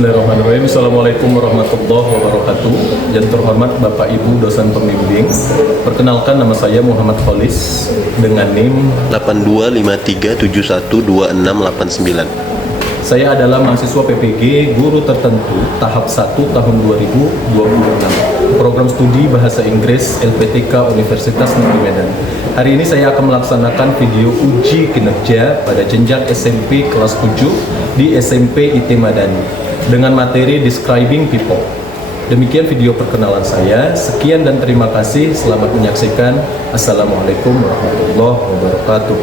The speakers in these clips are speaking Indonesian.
Bismillahirrahmanirrahim. Assalamualaikum warahmatullahi wabarakatuh. Yang terhormat Bapak Ibu dosen pembimbing, perkenalkan nama saya Muhammad Kholis dengan NIM 8253712689. Saya adalah mahasiswa PPG Guru Tertentu tahap 1 tahun 2026, program studi Bahasa Inggris LPTK Universitas Negeri Medan. Hari ini saya akan melaksanakan video uji kinerja pada jenjang SMP kelas 7 di SMP IT Madani dengan materi Describing People. Demikian video perkenalan saya. Sekian dan terima kasih. Selamat menyaksikan. Assalamualaikum warahmatullahi wabarakatuh.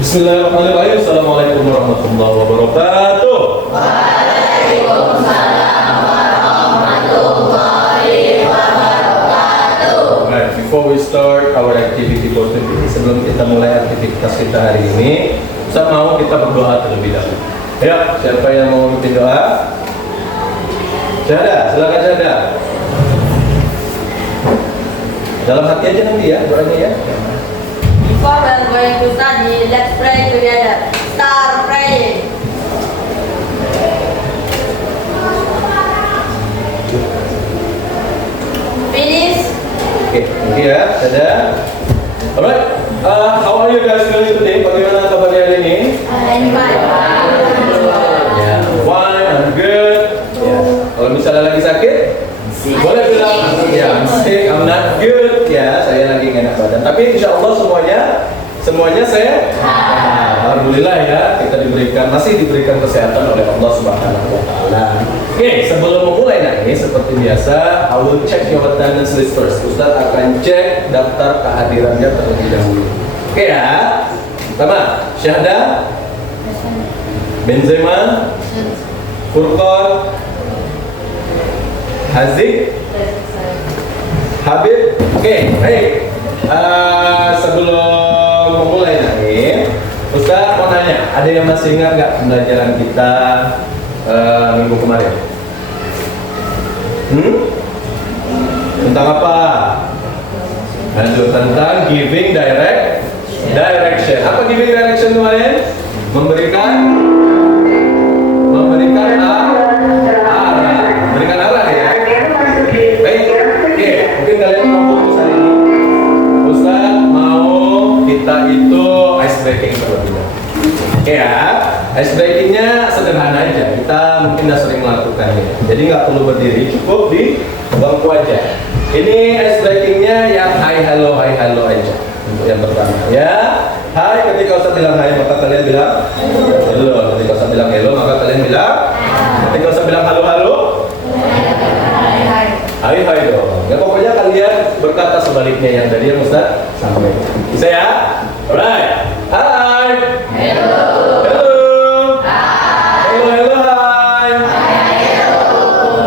Bismillahirrahmanirrahim. Assalamualaikum warahmatullahi wabarakatuh. Waalaikumsalam warahmatullahi wabarakatuh. Right, before we start our activity for today, sebelum kita mulai aktivitas kita hari ini, Ustaz mau kita berdoa terlebih dahulu. Ya, siapa yang mau memimpin doa? Syahadah, silakan syahadah. Dalam hati aja nanti ya, doanya ya. Before we are going to study, let's pray together. Start praying. Finish. Oke, thank you ya, syahadah. Alright, how are you guys feeling today? Bagaimana kabarnya hari ini? I'm fine. Ya, fine, I'm good. Ya, kalau misalnya lagi sakit, boleh bilang, ya, I'm sick, I'm not good. Ya, saya lagi nggak enak badan. Tapi insya Allah semuanya saya, alhamdulillah ya, kita masih diberikan kesehatan oleh Allah Subhanahu Wa Taala. Oke, sebelum memulai ini seperti biasa, I will check your attendance list first. Ustaz akan cek daftar kehadirannya terlebih dahulu. Oke ya, pertama Syahda, Benzema, Furqan, Haziq, Habib. Oke, baik. Sebelum memulai Ustaz mau nanya, ada yang masih ingat nggak pembelajaran kita minggu kemarin? Tentang apa? Tentang giving direction. Apa giving direction kemarin? Memberikan arah ya. Baik. Oke, mungkin kalian mau fokus hari ini. Ustaz mau kita itu ice breaking terlebih dahulu. Oke ya, ice breakingnya sederhana aja. Kita mungkin sudah sering melakukannya. Jadi nggak perlu berdiri, cukup di bangku aja. Ini ice breakingnya yang hi hello aja. Untuk yang pertama ya. Hai, ketika Ustaz bilang hai maka kalian bilang hello. Ketika Ustaz bilang hello maka kalian bilang. Ketika Ustaz bilang halo. Hai dong. Ya pokoknya kalian berkata sebaliknya yang tadi yang Ustaz sampaikan. Bisa ya? Alright. Hai. Hello. Hello. Hello, hai.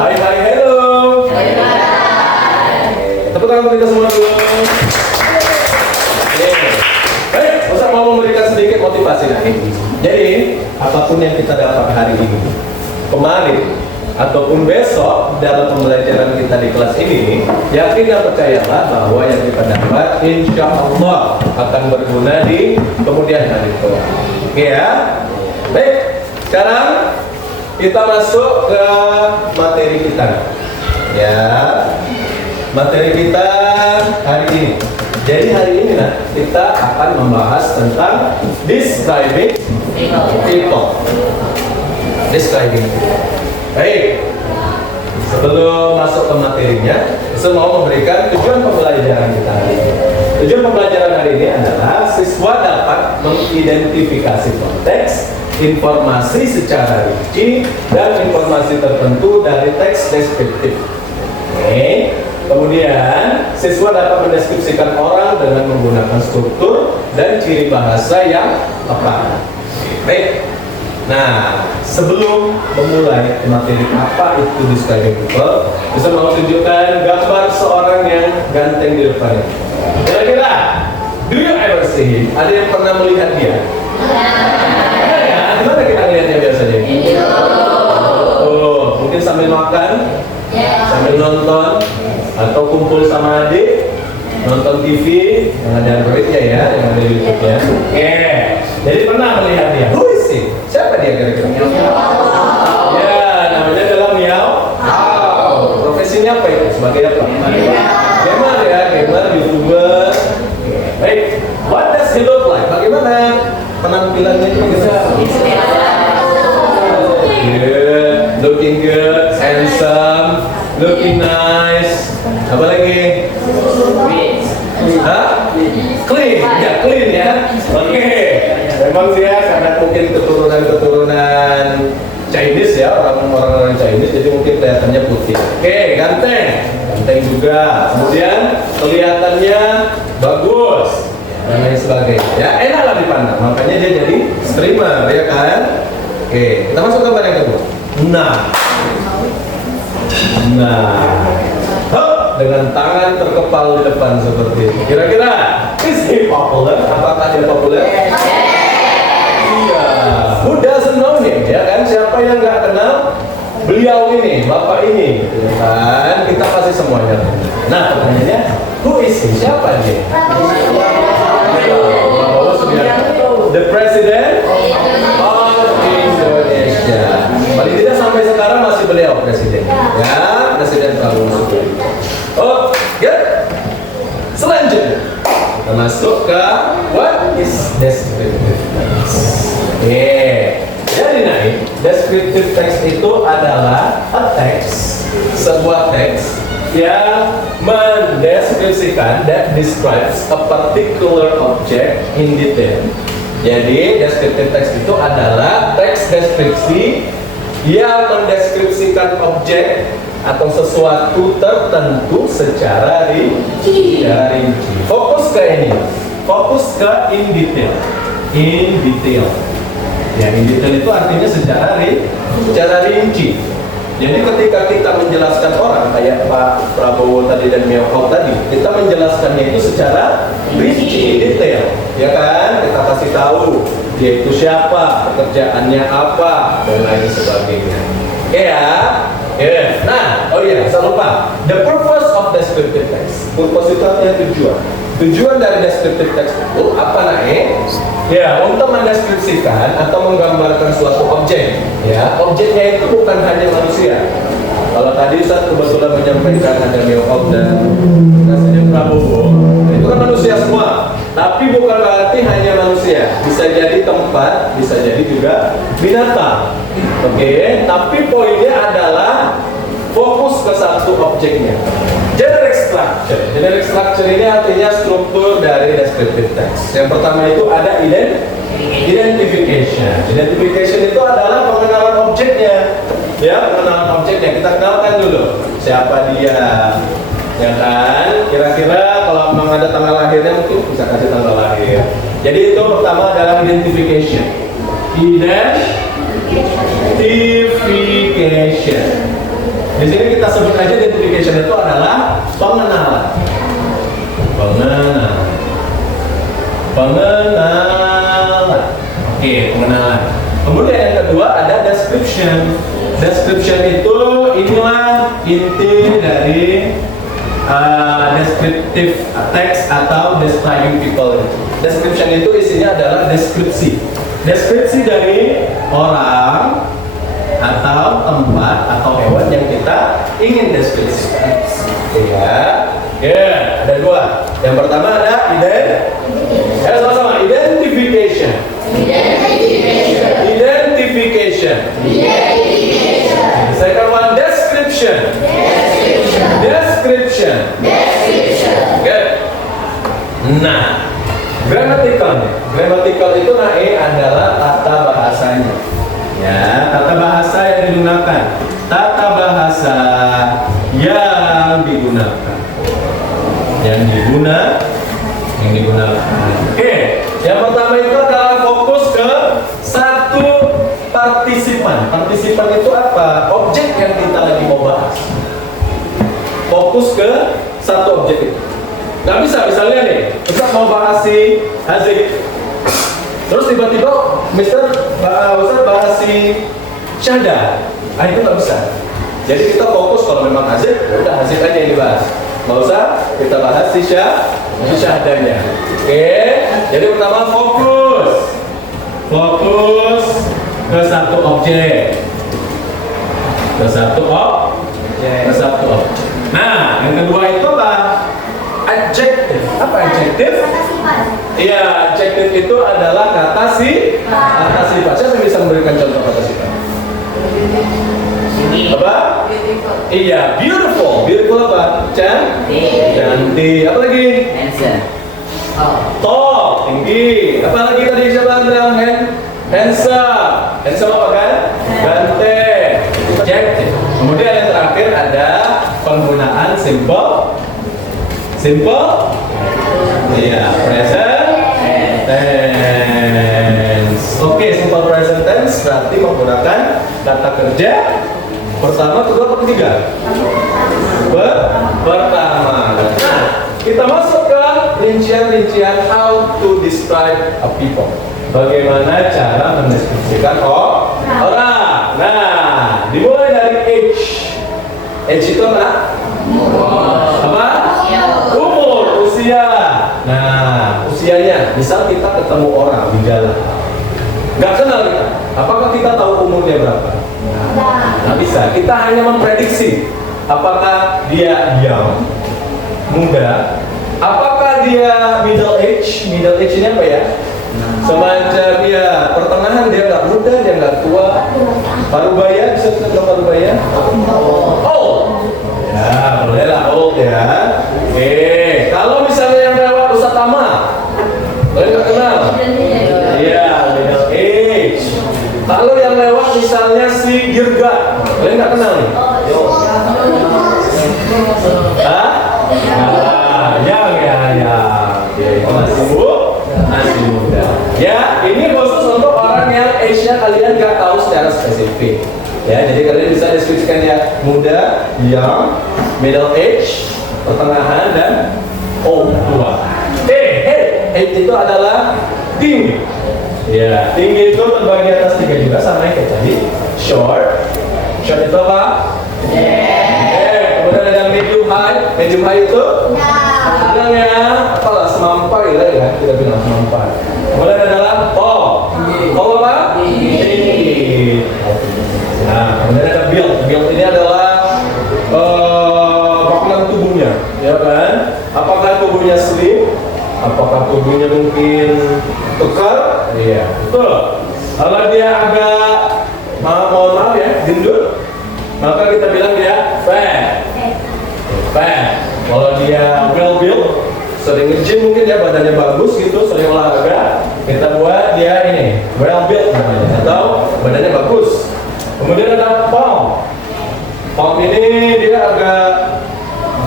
Hai, hello. Tepuk tangan untuk kita semua dulu. Baik, Ustaz mau memberikan sedikit motivasi ini. Jadi, apapun yang kita dapat hari ini, kemarin, ataupun besok dalam pembelajaran kita di kelas ini, yakin dan percayalah bahwa yang kita dapat insya Allah akan berguna di kemudian hari itu. Oke ya? Baik, sekarang kita masuk ke materi kita. Ya, materi kita hari ini. Jadi hari ini kita akan membahas tentang describing people. Describing people. Baik, sebelum masuk ke materinya, saya mau memberikan tujuan pembelajaran kita hari ini. Tujuan pembelajaran hari ini adalah siswa dapat mengidentifikasi konteks, informasi secara rinci, dan informasi tertentu dari teks deskriptif. Oke. Kemudian, siswa dapat mendeskripsikan orang dengan menggunakan struktur dan ciri bahasa yang tepat. Baik. Nah, sebelum memulai materi apa itu describing people, bisa mau tunjukkan gambar seorang yang ganteng di depannya. Kira-kira, do you ever see him? Ada yang pernah melihat dia? Ya, gimana kita melihatnya biasanya? Oh, mungkin sambil makan, sambil nonton, atau kumpul sama adik, nonton TV, yang ada Android-nya ya, yang ada YouTube-nya. Oke, jadi pernah melihat dia. Who is he? Siapa dia kira-kira? Ya, itu bagaimana? Good, looking good, handsome, looking nice. Apa lagi? Hah? Clean, ya clean ya. Oke. Memang sih ya, karena mungkin keturunan Chinese ya, orang-orang Chinese, jadi mungkin kelihatannya putih. Oke, ganteng juga. Kemudian kelihatannya bagus dan lain sebagainya. Ya, enak lah dipandang. Makanya dia jadi streamer, ya kan? Oke, kita masuk ke yang kedua. Hup, dengan tangan terkepal di depan seperti itu. Kira-kira, is he popular? Apakah dia populer? Iya. Who doesn't know him? Ya kan? Siapa yang nggak kenal beliau ini, bapak ini? Ya kan? Kita pasti semuanya. Nah, pertanyaannya, who is he? Siapa dia? Prabowo Subianto, the president of Indonesia. Paling tidak sampai sekarang masih beliau presiden. Ya, Presiden Prabowo Subianto. Oh, good. Selanjutnya, kita masuk ke what is descriptive text. Jadi naik, descriptive text itu adalah a text, sebuah teks yang mendeskripsikan, that describes a particular object in detail. Jadi descriptive text itu adalah teks deskripsi yang mendeskripsikan objek atau sesuatu tertentu secara rinci. Fokus ke ini, fokus ke in detail. Ya, in detail itu artinya secara rinci. Jadi ketika kita menjelaskan orang kayak Pak Prabowo tadi dan Miyoko tadi, kita menjelaskannya itu secara rinci, detail, ya kan? Kita kasih tahu dia itu siapa, pekerjaannya apa, dan lain sebagainya. Ya. Nah, saya lupa. The purpose of descriptive text. Purpose itu artinya tujuan. Tujuan dari descriptive text itu apa Ya, untuk mendeskripsikan atau menggambarkan suatu objek. Ya, objeknya itu bukan hanya manusia. Kalau tadi Ustaz kebetulan menyampaikan ada Miyoko dan Presiden Prabowo, itu kan manusia semua. Tapi bukan berarti hanya manusia. Bisa jadi tempat, bisa jadi juga binatang. Oke, tapi poinnya adalah fokus ke satu objeknya. Generic structure. Generic structure ini artinya struktur dari descriptive text. Yang pertama itu ada identification. Identification itu adalah pengenalan objeknya. Ya, pengenalan objeknya. Kita kenalkan dulu siapa dia. Ya kan? Kira-kira kalau memang ada tanggal lahirnya mungkin bisa kasih tanggal lahir. Jadi itu pertama adalah identification. Identification. Di sini kita sebut aja identification itu adalah pengenalan. Oke, pengenalan. Kemudian yang kedua ada description. Description itu inilah inti dari descriptive text atau describing people. Description itu isinya adalah deskripsi. Deskripsi dari orang atau tempat atau hewan yang kita ingin deskripsikan. Ada dua. Yang pertama ada sama-sama identification. Second one description. Good. Nah, grammatical itu adalah tata bahasanya. Ya, tata bahasa yang digunakan. Tata bahasa yang digunakan. Oke, yang pertama itu adalah fokus ke satu partisipan. Partisipan itu apa? Objek yang kita lagi mau bahas. Fokus ke satu objek itu. Nggak bisa, misalnya nih, kita mau bahas si Haziq. Terus tiba-tiba Ustaz bahas si Syahda. Itu nggak bisa. Jadi kita fokus kalau memang Haziq, udah Haziq aja yang dibahas. Nggak usah kita bahas si Syahdanya. Oke, jadi pertama fokus ke satu objek. Nah, yang kedua itu apa? Adjective. Apa adjektif? Iya, adjektif itu adalah kata sifat. Siapa yang bisa memberikan contoh kata sifat? Apa? Iya, beautiful. Beautiful apa? Cantik. Apa lagi? Tall, tinggi. Apa lagi tadi siapa bilang? Handsome. Handsome apa kan? Ganteng. Adjective. Kemudian yang terakhir ada penggunaan simple. Iya, present tense. Oke, simple present tense berarti menggunakan kata kerja pertama, kedua, atau ketiga? Pertama. Nah, kita masuk ke rincian-rincian how to describe a people. Bagaimana cara mendeskripsikan orang. Nah, dimulai dari age. Age itu apa? Apa? Umur, usia. Nah, usianya. Misal kita ketemu orang di jalan, nggak kenal kita. Apakah kita tahu umurnya berapa? Nggak bisa. Kita hanya memprediksi. Apakah dia young, muda? Apakah dia middle age? Middle age ini apa ya? Semacam ya pertengahan, dia nggak muda, dia nggak tua. Parubaya, bisa kita bilang parubaya? Oh, ya boleh lah old ya. Oke, kalau misalnya yang lewat Ustaz Tama, boleh nggak kenal? Iya, middle age. Kalau yang lewat misalnya si Girga, boleh nggak kenal nih? Hah? Ya. Masih muda. Ya, ini khusus untuk orang yang age-nya kalian nggak tahu secara spesifik. Ya, jadi kalian bisa deskripsikan ya muda, young, middle age, pertengahan, dan old, tua. Age itu adalah tinggi. Ya, tinggi itu terbagi atas 3 juga sama kayak tadi. Short itu apa? Kemudian ada medium high itu? Bilang ya, apalah semampai lah ya, kita bilang semampai. Kemudian adalah tall apa? Tinggi. Nah, kemudian ada build ini adalah bangunan tubuhnya, ya kan? Apakah tubuhnya slim? Apakah tubuhnya mungkin kekar? Iya, betul. Kalau dia agak mohon maaf ya, gendut, maka kita bilang dia fat. Kalau dia well built, sering nge-gym mungkin ya, badannya bagus gitu, sering olahraga, kita buat dia ini well built namanya, atau badannya bagus. Kemudian ada palm ini dia agak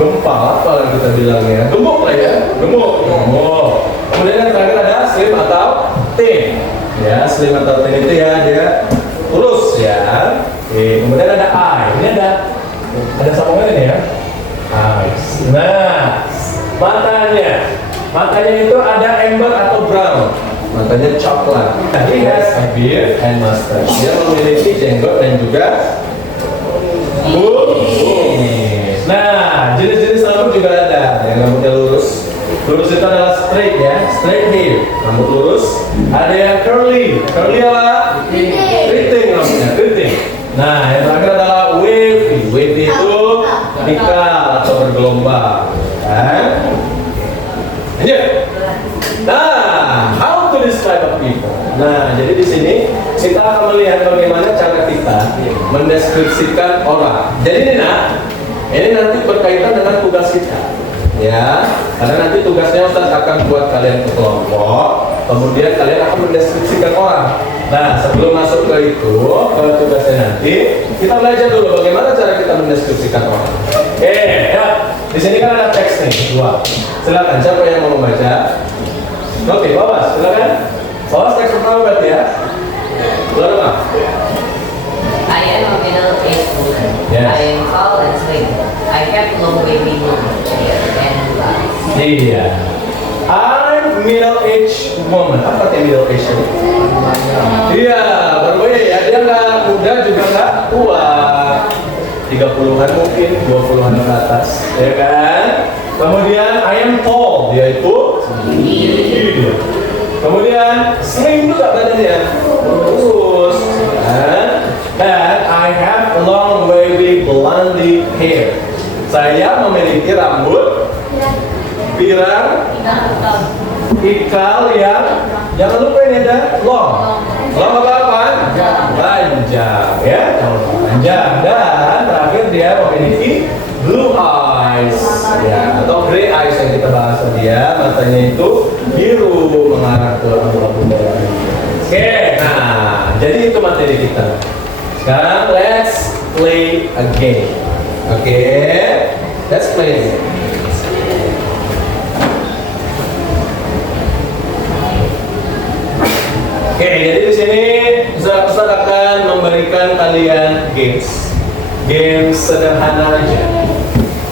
gempal, apa yang kita bilangnya, gemuk lah ya, gemuk. Kemudian yang terakhir ada slim atau thin. Ya, slim atau thin itu ya dia kurus ya. Oke. Kemudian ada eye, ini ada sambungan ini ya. Eyes. Nah, matanya itu ada amber atau brown. Matanya coklat. He has a beard and mustache. Dia memiliki jenggot dan juga kumis. Nah, jenis-jenis rambut juga ada. Yang rambutnya lurus. Lurus itu adalah straight ya, straight hair, rambut lurus. Ada yang curly. Curly apa? Keriting rambutnya, keriting. Nah, yang terakhir adalah wavy. Wavy itu ikal atau bergelombang. Nah, how to describe a people. Nah, jadi di sini kita akan melihat bagaimana cara kita mendeskripsikan orang. Jadi ini nanti berkaitan dengan tugas kita. Ya, karena nanti tugasnya Ustaz akan buat kalian ke kelompok, kemudian kalian akan mendeskripsikan orang. Nah, sebelum masuk ke itu, ke tugasnya nanti, kita belajar dulu bagaimana cara kita mendeskripsikan orang. Oke, ya. Di sini kan ada teks nih, 2. Silakan, siapa yang mau membaca? Oke, Bawas, silakan. Bawas teks pertama berarti ya. Silakan. I am a middle-aged woman. Yes. I am tall and slim. I have long wavy hair and blonde. Iya. I'm middle-aged woman. Apa artinya middle-aged? Iya, berbeda ya. Dia nggak muda juga nggak tua. 30-an mungkin, 20-an ke atas, ya kan? Kemudian I am tall, dia itu tinggi. Kemudian slim juga badannya, lurus, kan? And I have long wavy blondie hair. Saya memiliki rambut pirang Ikal yang jangan lupa ini ada long. Long apa? Panjang, ya. Panjang, dan terakhir dia memiliki blue eyes, ya, atau gray eyes yang kita bahas tadi ya. Matanya itu biru mengarah ke abu-abu merah. Oke, nah jadi itu materi kita. Sekarang let's play a game. Oke, let's play a game. Oke, jadi di sini Ustaz akan memberikan kalian games sederhana aja.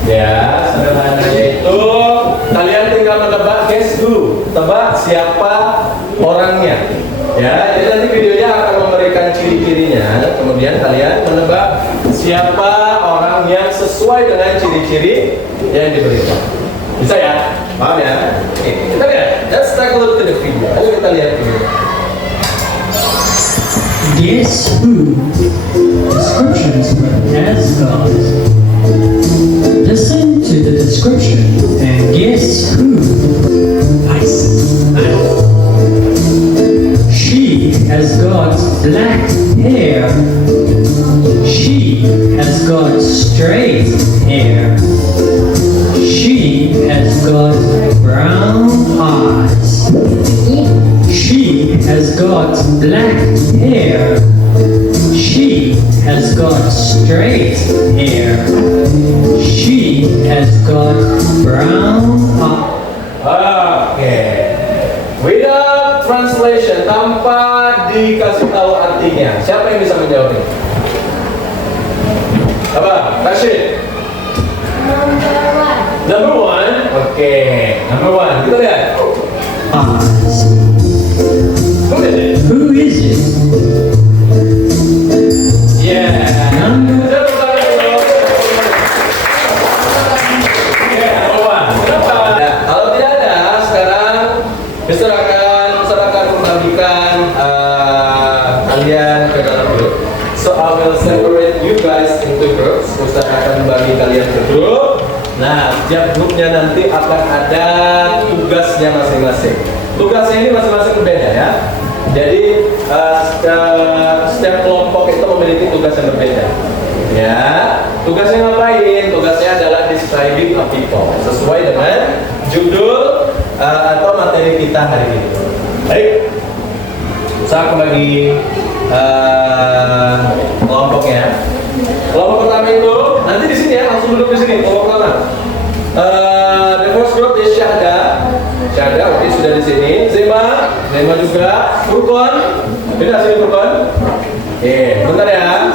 Ya, sederhananya itu kalian tinggal menebak, guess who, tebak siapa orangnya. Ya, jadi nanti videonya akan memberikan ciri-cirinya, kemudian kalian menebak siapa orang yang sesuai dengan ciri-ciri yang diberikan. Bisa ya? Paham ya? Oke, kita lihat. Let's take a look to the video. Ayo kita lihat video. Guess who? Descriptions as follows. Listen to the description and guess who. Nice. She has got black hair. She has got straight hair. She has got brown eyes. She has got black hair. She has got straight hair. She has got brown eyes. Oke. Without translation, tanpa dikasih tahu artinya, siapa yang bisa menjawabnya? Apa? Rashid. Number one. Oke. Number one. Kita lihat. Eyes. Who is it? Who is it? Yeah. Number Kalau tidak ada, sekarang Mister akan membagikan kalian ke dalam grup. So I will separate you guys into groups. Mister akan membagi kalian ke grup. Nah, setiap grupnya nanti akan ada tugasnya masing-masing. Tugasnya ini masing-masing berbeda ya. Jadi setiap kelompok itu memiliki tugas yang berbeda. Ya, tugasnya ngapain? Tugasnya adalah describing a people sesuai dengan judul atau materi kita hari ini. Baik, saya akan bagi kelompoknya. Kelompok pertama itu nanti di sini ya, langsung duduk di sini. Kelompok pertama. The first group is Syahda. Syahda, oke, sudah di sini. Zema juga. Furqan, tidak sini Furqan. Oke, bentar ya.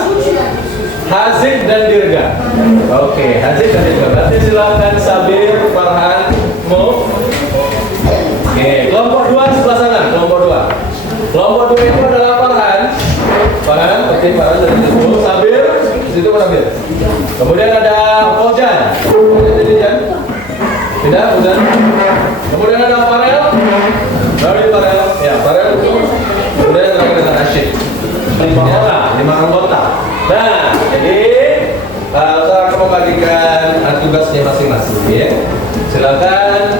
Haziq dan Dirga. Oke, Haziq dan Dirga. Berarti silakan Sabir, Farhan, Mo. Oke, kelompok 2 sebelah sana. Kelompok 2. Kelompok 2 itu adalah Farhan. Oke, Farhan dari situ. Sabir, di situ mana Sabir? Kemudian ada Fauzan. Tidak, Fauzan. Kemudian ada Farel. Baru Farel. Ya, Farel. Kemudian yang terakhir ada Rashid. 5 anggota. Nah, jadi saya akan membagikan tugasnya masing-masing. Ya. Silakan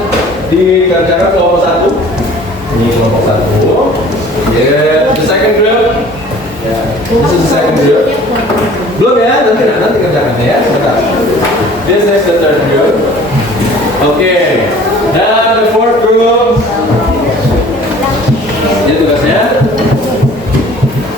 dikerjakan kelompok 1. Ini kelompok 1. Yeah, the second group. Yeah, this is the second group. Belum ya, nanti kerjakan ya, sebentar. This is the third group. Oke, dan the fourth group. Ini tugasnya.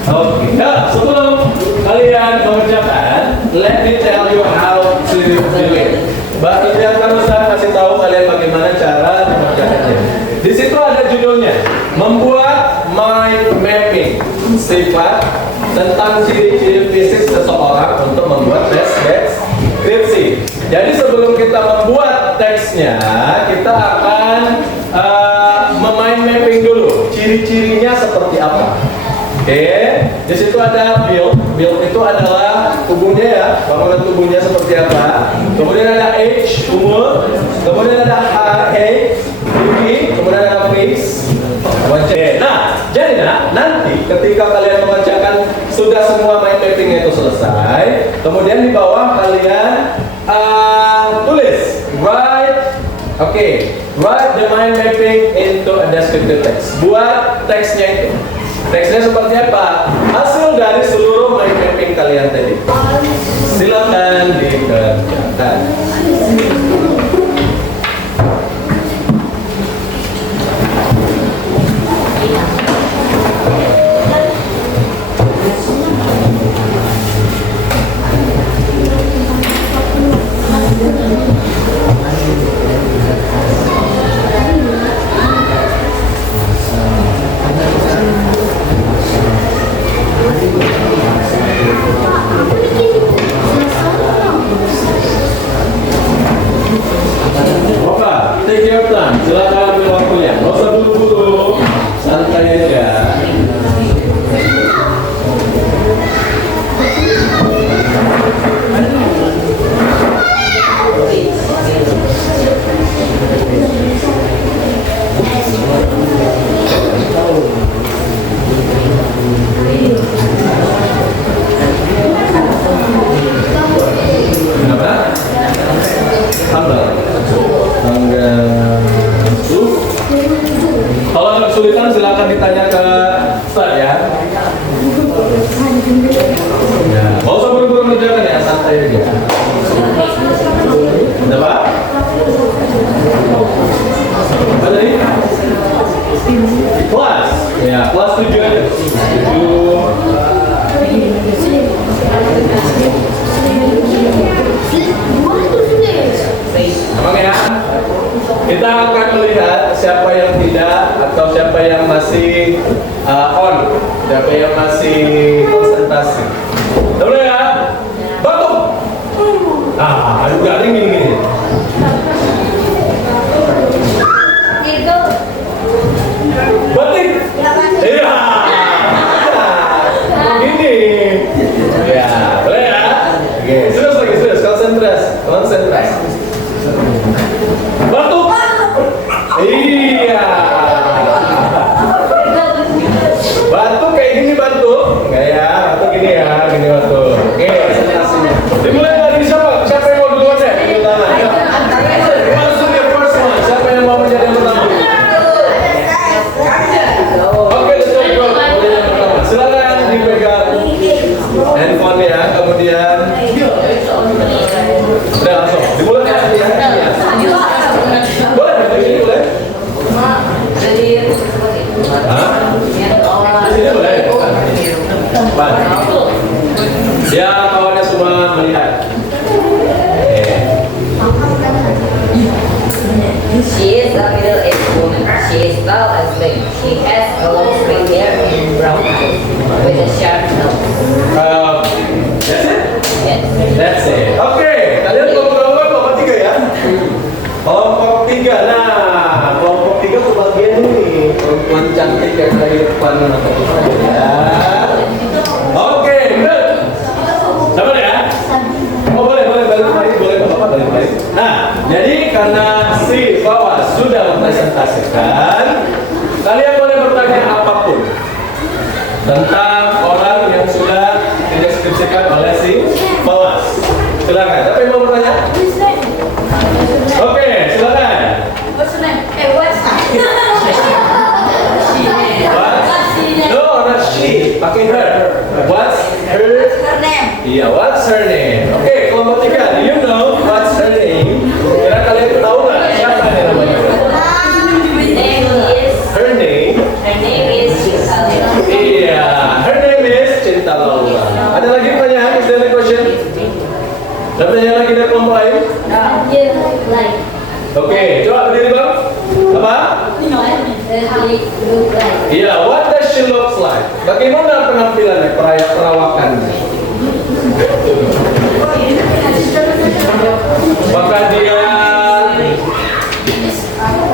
Oke, nah, sebelum kalian mengerjakan, let me tell you how to do it. Baru biarkan Ustaz kasih tahu kalian bagaimana cara mengerjakannya. Di situ ada judulnya, membuat mind mapping, sifat tentang ciri-ciri fisik seseorang untuk membuat deskripsi. Jadi sebelum kita membuat teksnya, kita akan mind mapping dulu, ciri-cirinya seperti apa. Oke, di situ ada build. Build itu adalah tubuhnya ya, bangunan tubuhnya seperti apa. Kemudian ada age, umur. Kemudian ada height, tinggi. Kemudian ada face, wajah. Nah, jadi nanti ketika kalian mengerjakan sudah semua mind mapping itu selesai, kemudian di bawah kalian tulis write. Oke, Write the mind mapping into a descriptive text. Buat teksnya itu. Teksnya seperti apa? Hasil dari seluruh mind mapping kalian tadi. Silakan dikerjakan. Oke, take your time. Silakan ambil waktunya. Nggak usah buru-buru, santai aja. Kenapa? Tanggal 10. Kalau ada kesulitan silakan ditanya ke Ustaz ya. Ya, nggak usah buru-buru mengerjakan ya, santai aja. Ada Pak? Apa tadi? Kelas. Ya, kelas 7 aja. 7. Oke ya. Kita akan melihat siapa yang tidak atau siapa yang masih on, siapa yang masih konsentrasi. Boleh ya? Batuk. Aduh garing ini. Batik. Iya. Begini. Ya, boleh ya? Oke, serius lagi, serius, konsentrasi. Batuk. Iya. Batuk kayak gini batuk. Enggak ya, batuk gini ya, gini batuk. Oke, konsentrasinya. Dimulai dari siapa? Siapa yang mau duluan deh? Pertama. Langsung yang first one. Siapa yang mau menjadi yang pertama? Oke, let's go. Mulai yang pertama. Silakan dipegang handphone-nya, kemudian udah langsung. Dimulai dari boleh, begini boleh. Hah? Di sini boleh. Ya, kawannya semua melihat. She is a middle-aged woman. She is tall and slim. She has a long straight hair and brown eyes with a sharp nose. That's it? Yes. That's it. Oke, kalian kelompok 3 ya? Kelompok 3. Nah, kelompok 3 kebagian ini perempuan cantik yang dari depan ya. Oke, good. Sabar ya? Oh boleh balik lagi, boleh Bapak balik lagi. Nah, jadi karena si Fawas sudah mempresentasikan, kalian boleh bertanya apapun tentang orang yang sudah dideskripsikan oleh si Fawas. Silakan. Siapa yang mau bertanya? Oke, silakan. What's her name? Hey, what's No, not she. Pakai her. What's her? her name? Iya, what's her name? Oke, kelompok 3. Do you know what's her name? Kira kalian tahu nggak siapa nih namanya? Her name? Her name is Cinta. Iya, her name is Cinta Laura. Ada lagi pertanyaan? Is there a question? Ada pertanyaan lagi dari kelompok lain? Oke, coba berdiri bang. Apa? Iya, what does she looks like? Bagaimana penampilannya, perawakannya? Apakah dia?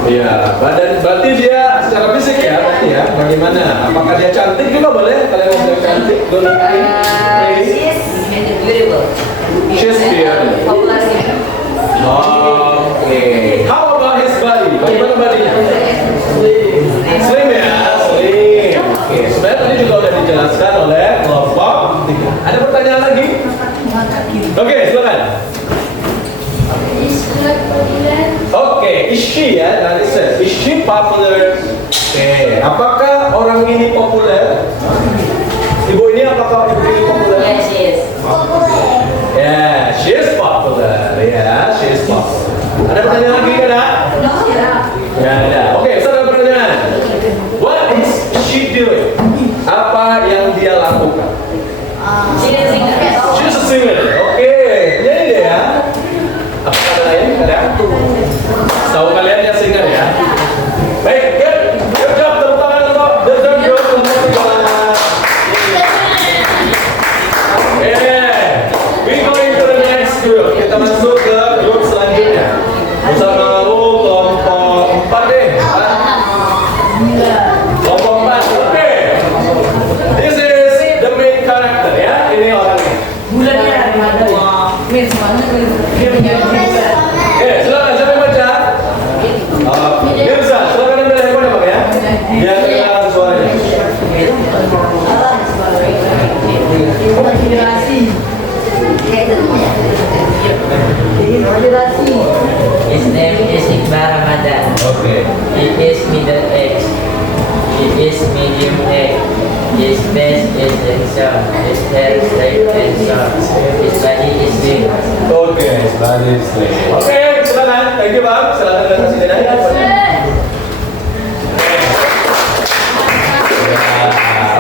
Iya, berarti dia secara fisik ya, berarti ya. Bagaimana? Apakah dia cantik juga boleh? Kalian mau bilang cantik? She's beautiful. She's beautiful. Oke. How about his body? Bagaimana badinya? Slim ya, slim. Oke, sebenarnya tadi juga udah dijelaskan oleh kelompok 3. Ada pertanyaan lagi? Oke, silakan. Oke, is she ya? Nah, it says, is she popular? Oke, apakah orang ini populer? Ibu ini apakah ibu ini populer? Yes, she is. Yeah, she is popular. Yeah, she is popular. Ada pertanyaan lagi nggak? Ya ada. Oke, ada pertanyaan. What is she doing? Apa yang dia lakukan? She is singer. She's a singer. Oke, nyanyi deh ya. Apakah ada lain? Ada? Tahu kalian yang singer ya? Baik, good job. Tepuk tangan untuk the girl. We going to the next group. Kita masuk ke grup selanjutnya. Bersama kelompok 4 deh. Kelompok 4. Oke. This is the main character ya. Ini orangnya. Bulannya hari mana? Mir semuanya dia menyanyi. Silakan siapa yang baca? Mirza, silakan ambil handphone Bang ya. Biar kedengaran suaranya. His name is Iqbal Ramadan. Oke. He is middle age. He is medium age. His face is handsome. His hair straight and short. His body is big. Oke, Oke, silakan. Thank you Bang. Silakan ke sini aja.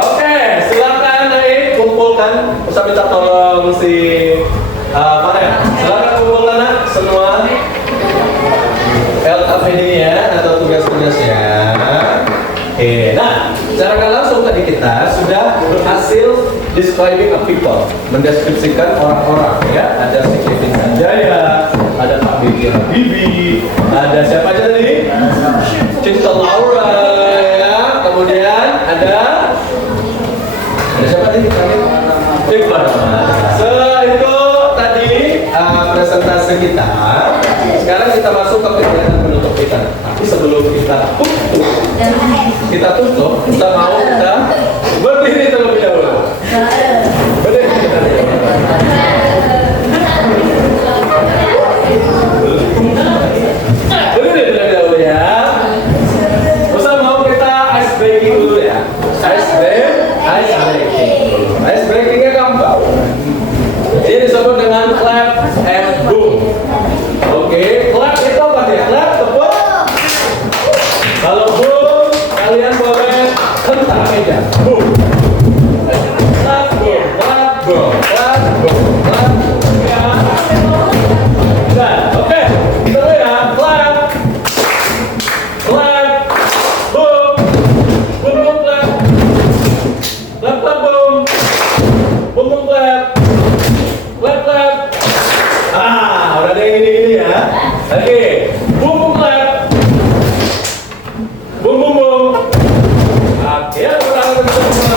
Oke, silakan naik kumpulkan. Usah minta tolong si mana ya? Silakan kumpulkan nak semua LKPD-nya atau tugas-tugasnya. Oke, nah secara nggak langsung tadi kita sudah berhasil describing a people, mendeskripsikan orang-orang ya. Ada si Kevin Sanjaya, ada Pak B.J. Habibie, ada siapa aja tadi? Cinta Laura ya. Kemudian ada siapa tadi? Iqbal. Itu tadi presentasi kita. Sekarang kita masuk ke kegiatan penutup kita. Tapi sebelum kita tutup, kita mau kita berdiri terlebih dahulu. Berdiri terlebih dahulu ya. Terus mau kita ice breaking dulu ya. Ice breakingnya gampang. Ini disebut dengan clap and boom. Oke, clap itu apa ya? Clap tepuk. Kalau boom, kalian boleh hentak meja. Boom. Clap boom, clap boom, clap boom, clap boom. Ya. Nah, oke. Terus ya, clap. Clap. Boom. Boom boom clap. Clap clap boom. Boom boom clap. Clap clap. Udah ada yang gini-gini ya. Oke. Boom boom clap. Boom boom boom. Oke, tepuk tangan untuk semua.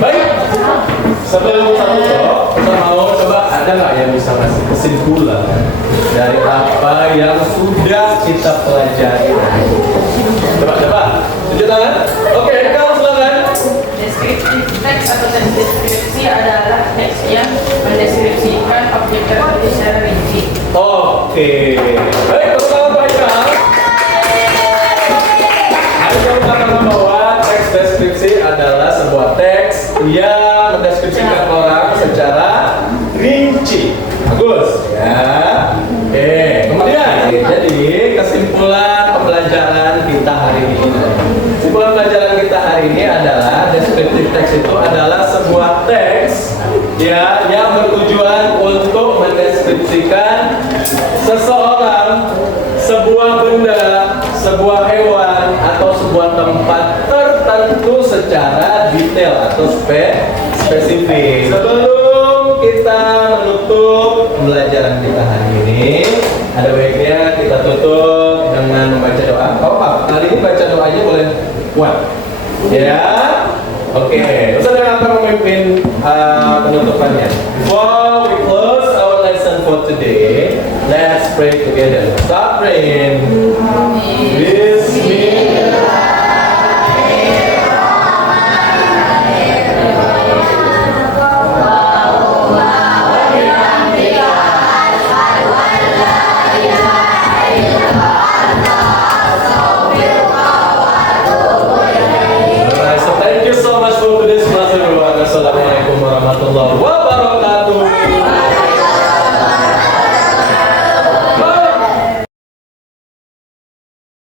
Baik. Sebelum kita mau coba ada nggak yang bisa ngasih kesimpulan dari apa yang sudah kita pelajari? Coba. Tunjuk tangan. Oke, kamu silakan. Deskriptif teks atau deskripsi adalah teks yang mendeskripsikan objek tertentu secara rinci. Oke. Baik, pertama Pak Ikal. Ada yang mengatakan bahwa teks deskripsi adalah sebuah teks yang mendeskripsikan orang secara rinci. Bagus, ya. Oke. Kemudian, jadi kesimpulan pembelajaran kita hari ini. Kesimpulan pembelajaran kita hari ini adalah deskriptif teks itu adalah sebuah teks ya yang bertujuan untuk mendeskripsikan seseorang, sebuah benda, sebuah hewan atau sebuah tempat tertentu secara detail atau spesifik. Sebelum kita menutup pembelajaran kita hari ini, ada baiknya kita tutup dengan membaca doa. Oh Pak, kali ini baca doanya boleh kuat. Ya, oke. Ustaz yang akan memimpin penutupannya. Before we close our lesson for today, let's pray together. Start praying. Bismillahirrahmanirrahim. taruh